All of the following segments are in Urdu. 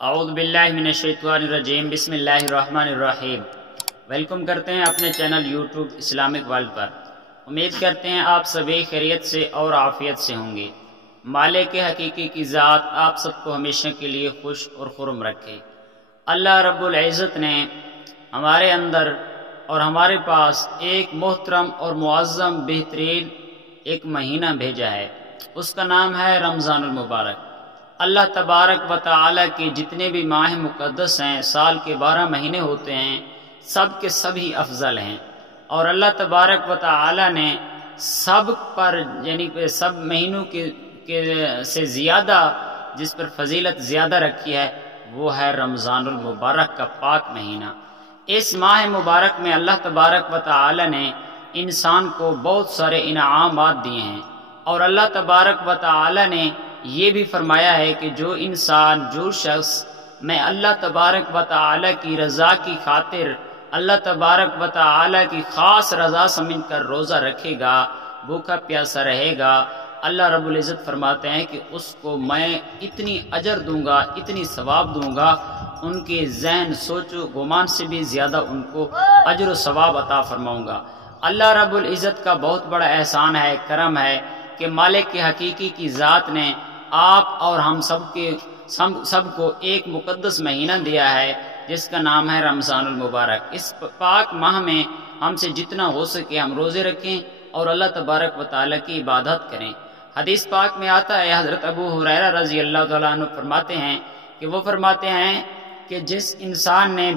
اعوذ باللہ من الشیطان الرجیم بسم اللہ الرحمن الرحیم۔ ویلکم کرتے ہیں اپنے چینل یوٹیوب اسلامک ورلڈ پر۔ امید کرتے ہیں آپ سبھی خیریت سے اور عافیت سے ہوں گے۔ مالک حقیقی کی ذات آپ سب کو ہمیشہ کے لیے خوش اور خرم رکھے۔ اللہ رب العزت نے ہمارے اندر اور ہمارے پاس ایک محترم اور معظم بہترین ایک مہینہ بھیجا ہے، اس کا نام ہے رمضان المبارک۔ اللہ تبارک و تعالی کے جتنے بھی ماہ مقدس ہیں، سال کے 12 مہینے ہوتے ہیں، سب کے سبھی افضل ہیں، اور اللہ تبارک و تعالی نے سب پر یعنی سب مہینوں کے سے زیادہ جس پر فضیلت زیادہ رکھی ہے وہ ہے رمضان المبارک کا پاک مہینہ۔ اس ماہ مبارک میں اللہ تبارک و تعالی نے انسان کو بہت سارے انعامات دیے ہیں، اور اللہ تبارک و تعالی نے یہ بھی فرمایا ہے کہ جو شخص میں اللہ تبارک و تعالی کی رضا کی خاطر اللہ تبارک و تعالی کی خاص رضا سمجھ کر روزہ رکھے گا، بھوکا پیاسا رہے گا، اللہ رب العزت فرماتے ہیں کہ اس کو میں اتنی اجر دوں گا، اتنی ثواب دوں گا، ان کے ذہن سوچ و گمان سے بھی زیادہ ان کو اجر و ثواب عطا فرماؤں گا۔ اللہ رب العزت کا بہت بڑا احسان ہے، کرم ہے کہ مالک کے حقیقی کی ذات نے آپ اور ہم سب کو ایک مقدس مہینہ دیا ہے جس کا نام ہے رمضان المبارک۔ اس پاک ماہ میں ہم سے جتنا ہو سکے ہم روزے رکھیں اور اللہ تبارک و تعالی کی عبادت کریں۔ حدیث پاک میں آتا ہے، حضرت ابو ہریرہ رضی اللہ تعالیٰ عنہ فرماتے ہیں کہ وہ فرماتے ہیں کہ جس انسان نے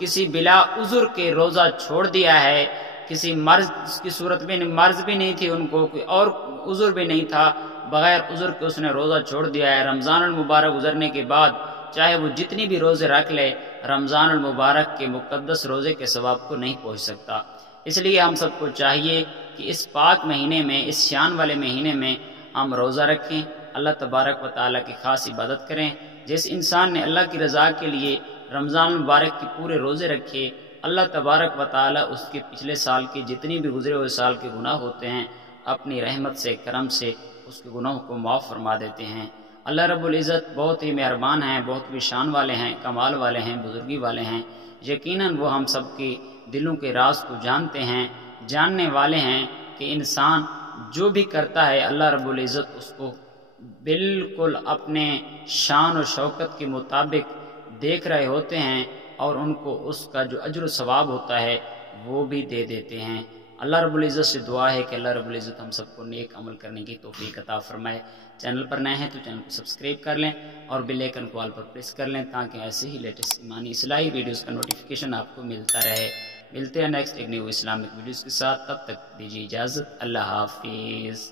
کسی بلا عذر کے روزہ چھوڑ دیا ہے، کسی مرض کی صورت میں مرض بھی نہیں تھی ان کو، کوئی اور عذر بھی نہیں تھا، بغیر عذر کے اس نے روزہ چھوڑ دیا ہے، رمضان المبارک گزرنے کے بعد چاہے وہ جتنی بھی روزے رکھ لے، رمضان المبارک کے مقدس روزے کے ثواب کو نہیں پہنچ سکتا۔ اس لیے ہم سب کو چاہیے کہ اس پاک مہینے میں، اس شان والے مہینے میں ہم روزہ رکھیں، اللہ تبارک و تعالیٰ کی خاص عبادت کریں۔ جس انسان نے اللہ کی رضا کے لیے رمضان المبارک کے پورے روزے رکھے، اللہ تبارک و تعالیٰ اس کے پچھلے سال کے جتنی بھی گزرے ہوئے سال کے گناہ ہوتے ہیں، اپنی رحمت سے، کرم سے اس کے گناہوں کو معاف فرما دیتے ہیں۔ اللہ رب العزت بہت ہی مہربان ہیں، بہت بھی شان والے ہیں، کمال والے ہیں، بزرگی والے ہیں۔ یقیناً وہ ہم سب کے دلوں کے راز کو جانتے ہیں، جاننے والے ہیں کہ انسان جو بھی کرتا ہے اللہ رب العزت اس کو بالکل اپنے شان و شوکت کے مطابق دیکھ رہے ہوتے ہیں، اور ان کو اس کا جو اجر و ثواب ہوتا ہے وہ بھی دے دیتے ہیں۔ اللہ رب العزت سے دعا ہے کہ اللہ رب العزت ہم سب کو نیک عمل کرنے کی توفیق عطا فرمائے۔ چینل پر نئے ہیں تو چینل کو سبسکرائب کر لیں اور بیل آئیکن کو آل پر پریس کر لیں تاکہ ایسے ہی لیٹسٹ ایمانی اصلاحی ویڈیوز کا نوٹیفیکیشن آپ کو ملتا رہے۔ ملتے ہیں نیکسٹ ایک نیو اسلامک ویڈیوز کے ساتھ، تب تک دیجیے اجازت، اللہ حافظ۔